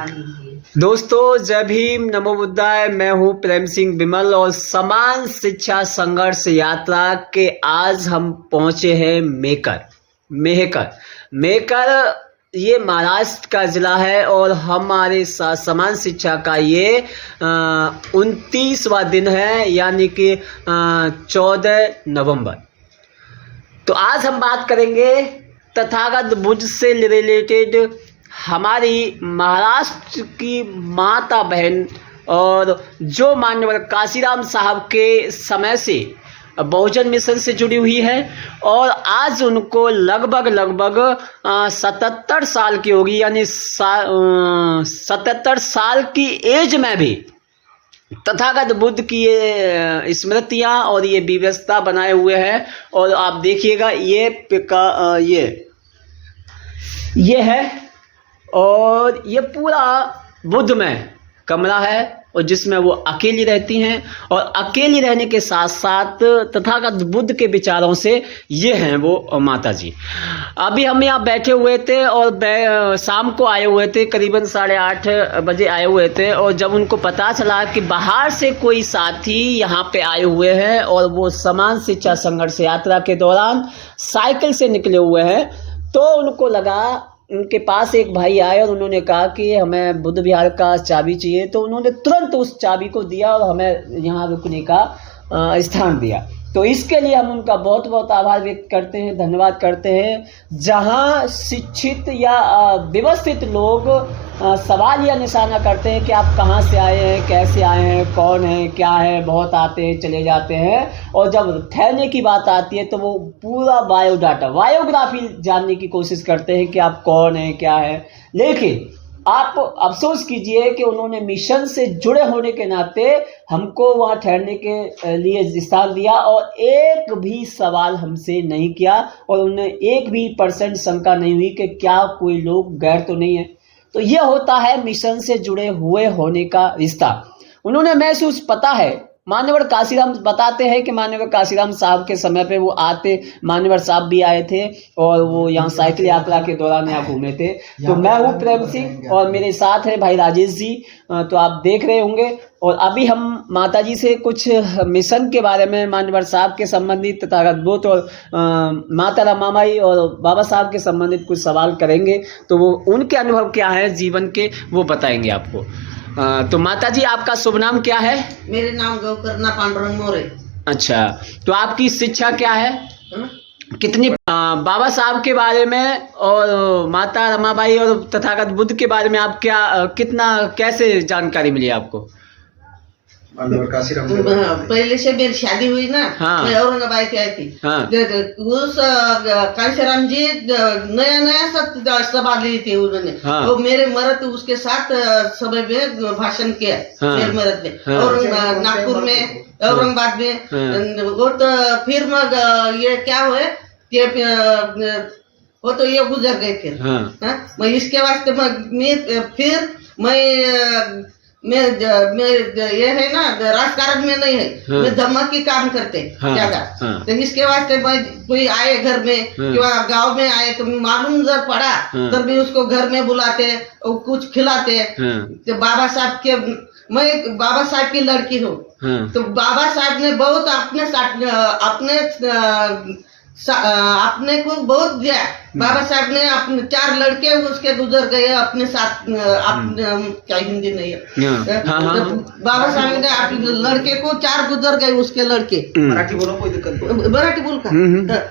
दोस्तों जय भीम, नमो बुद्धाय। मैं हूँ प्रेम सिंह विमल और समान शिक्षा संघर्ष यात्रा के आज हम पहुँचे हैं मेहकर। ये महाराष्ट्र का जिला है और हमारे समान शिक्षा का ये 29वां दिन है, यानी कि 14 नवंबर। तो आज हम बात करेंगे तथागत बुद्ध से रिलेटेड हमारी महाराष्ट्र की माता बहन और जो मान्यवर काशीराम साहब के समय से बहुजन मिशन से जुड़ी हुई है और आज उनको लगभग 77 साल की होगी, यानी 77 साल की एज में भी तथागत बुद्ध की ये स्मृतियाँ और ये व्यवस्था बनाए हुए हैं। और आप देखिएगा ये है और ये पूरा बुद्धमय कमरा है और जिसमें वो अकेली रहती हैं और अकेली रहने के साथ साथ तथागत बुद्ध के विचारों से ये हैं वो माता जी। अभी हम यहाँ बैठे हुए थे और शाम को आए हुए थे, करीबन 8:30 बजे आए हुए थे। और जब उनको पता चला कि बाहर से कोई साथी यहाँ पे आए हुए हैं और वो समान शिक्षा संघर्ष यात्रा के दौरान साइकिल से निकले हुए हैं, तो उनको लगा, उनके पास एक भाई आए और उन्होंने कहा कि हमें बुद्ध विहार का चाबी चाहिए। तो उन्होंने तुरंत उस चाबी को दिया और हमें यहाँ रुकने का स्थान दिया। तो इसके लिए हम उनका बहुत बहुत आभार व्यक्त करते हैं, धन्यवाद करते हैं। जहाँ शिक्षित या व्यवस्थित लोग सवाल या निशाना करते हैं कि आप कहाँ से आए हैं, कैसे आए हैं, कौन है, क्या है, बहुत आते हैं चले जाते हैं, और जब ठहरने की बात आती है तो वो पूरा बायोग्राफी जानने की कोशिश करते हैं कि आप कौन हैं, क्या है। लेकिन आप अफसोस कीजिए कि उन्होंने मिशन से जुड़े होने के नाते हमको वहाँ ठहरने के लिए स्थान दिया और एक भी सवाल हमसे नहीं किया और उन्हें 1% शंका नहीं हुई कि क्या कोई लोग गैर तो नहीं है। तो ये होता है मिशन से जुड़े हुए होने का रिश्ता। उन्होंने महसूस, पता है, मान्यवर काशीराम बताते हैं कि मान्यवर काशीराम साहब के समय पे वो आते, मान्यवर साहब भी आए थे और वो यहाँ साइकिल यात्रा के दौरान यहाँ घूमे थे। तो मैं हूँ प्रेम सिंह और मेरे साथ है भाई राजेश जी, तो आप देख रहे होंगे। और अभी हम माता जी से कुछ मिशन के बारे में, मान्यवर साहब के संबंधित, तथागत बुद्ध और माता रमाबाई और बाबा साहब के संबंधित कुछ सवाल करेंगे। तो वो उनके अनुभव क्या है जीवन के, वो बताएंगे आपको। तो माता जी, आपका शुभ नाम क्या है? मेरे नाम गौकर्णा पांडुरंग मोरे। अच्छा, तो आपकी शिक्षा क्या है? कितनी बाबा साहब के बारे में और माता रमाबाई और तथागत बुद्ध के बारे में आप कितना कैसे जानकारी मिली आपको? पहले से मेरी शादी हुई ना, हाँ। मैं औरंगाबाद की आई थी। हाँ। उस काशीराम जी नया सभा ली थी उन्होंने। हाँ। वो मेरे मरद उसके साथ सभा में भाषण किया। हाँ। मेरे मरद ने। हाँ। और नागपुर में, औरंगाबाद में। हाँ। वो तो फिर ये क्या हुए कि वो तो ये गुजर गए फिर। हाँ। मैं इसके वास्ते मैं ये है ना, राजकारण में नहीं है। हाँ। मैं धमक की काम करते ज्यादा। हाँ। तो इसके वास्ते मैं कोई आए घर में, हाँ, गांव में आए तो मालूम जब पड़ा। हाँ। तब भी उसको घर में बुलाते और कुछ खिलाते। हाँ। तो बाबा साहब की लड़की हूँ। हाँ। तो बाबा साहब ने बहुत अपने को बहुत दिया। बाबा साहब ने अपने 4 लड़के उसके गुजर गए अपने साथ। क्या हिंदी नहीं है? बाबा साहब ने अपने लड़के को 4 गुजर गए उसके लड़के। मराठी बोलो, कोई दिक्कत नाही। मराठी बोल का?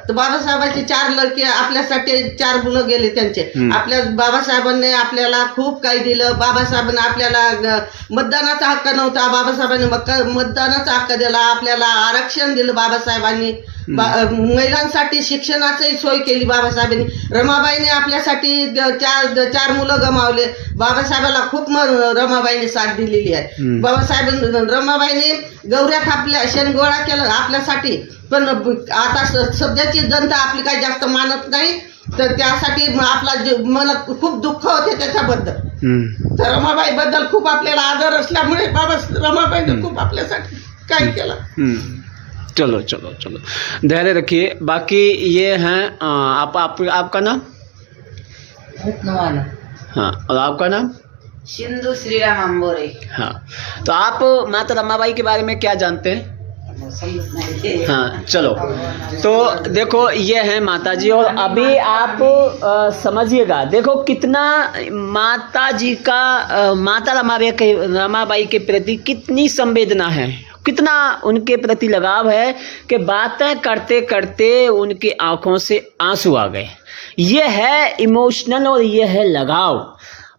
तर बाबासाहेबांचे 4 लड़के आपल्यासाठी 4 मुलं गेले त्यांचे। आपल्या बाबासाहेबांनी आपल्याला खूप काही दिलं। बाबासाहेबांनी आपल्याला मतदानाचा हक्क नव्हता, बाबासाहेबांनी मतदानाचा हक्क दिला। आपल्याला आरक्षण दिलं बाबासाहेबांनी। महिलांसाठी शिक्षणाची सोय केली बाबासाहेबांनी। रमाबाईने आपल्यासाठी 4 मुलं गमावले। बाबासाहेबाला खूप रमाबाईने साथ दिलेली आहे। रमाबाईने गौऱ्या थापल्या, शेण गोळा केलं आपल्यासाठी। पण आता सध्याची जनता आपली काही जास्त मानत नाही, तर त्यासाठी आपला मनात खूप दुःख होते त्याच्याबद्दल। तर रमाबाई बद्दल खूप आपल्याला आदर असल्यामुळे रमाबाईने खूप आपल्यासाठी काय केलं। चलो धैर्य रखिए। बाकी ये हैं आपका नाम? नवाना। हाँ, और आपका नाम? सिंधु श्रीराम अंबोरे। हाँ, तो आप माता रमाबाई के बारे में क्या जानते हैं? हाँ, चलो, तो देखो ये है माता जी, और अभी आप समझिएगा, देखो कितना माता जी का माता रमाबाई के प्रति कितनी संवेदना है, कितना उनके प्रति लगाव है कि बातें करते करते उनकी आंखों से आंसू आ गए। ये है इमोशनल और ये है लगाव।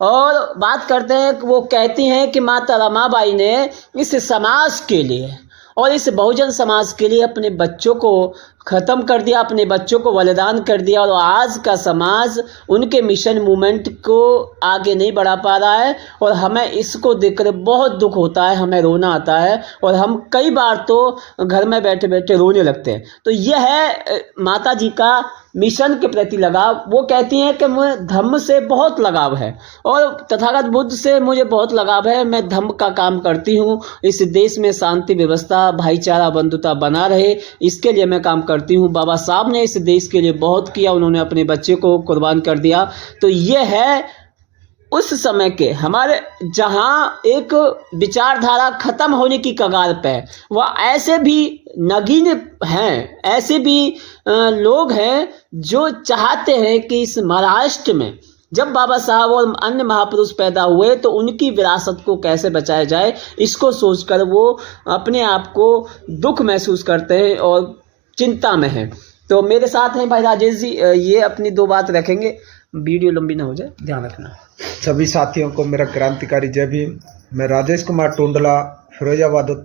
और बात करते हैं, वो कहती हैं कि माता रमाबाई ने इस समाज के लिए और इस बहुजन समाज के लिए अपने बच्चों को ख़त्म कर दिया, अपने बच्चों को बलिदान कर दिया, और आज का समाज उनके मिशन मूवमेंट को आगे नहीं बढ़ा पा रहा है। और हमें इसको देखकर बहुत दुख होता है, हमें रोना आता है, और हम कई बार तो घर में बैठे बैठे रोने लगते हैं। तो यह है माता जी का मिशन के प्रति लगाव। वो कहती हैं कि मुझे धम्म से बहुत लगाव है और तथागत बुद्ध से मुझे बहुत लगाव है। मैं धम्म का काम करती हूँ, इस देश में शांति व्यवस्था, भाईचारा, बंधुता बना रहे, इसके लिए मैं काम करती हूँ। बाबा साहब ने इस देश के लिए बहुत किया, उन्होंने अपने बच्चे को कुर्बान कर दिया। तो ये है उस समय के हमारे, जहाँ एक विचारधारा खत्म होने की कगार पे, वह ऐसे भी नगीन हैं, ऐसे भी लोग हैं जो चाहते हैं कि इस महाराष्ट्र में जब बाबा साहब और अन्य महापुरुष पैदा हुए तो उनकी विरासत को कैसे बचाया जाए, इसको सोचकर वो अपने आप को दुख महसूस करते हैं और चिंता में हैं। तो मेरे साथ हैं भाई राजेश जी, ये अपनी दो बात रखेंगे, वीडियो लंबी ना हो जाए, ध्यान रखना। सभी साथियों को मेरा क्रांतिकारी जय भीम। मैं राजेश कुमार टोंडला, फिरोजाबाद उत्तर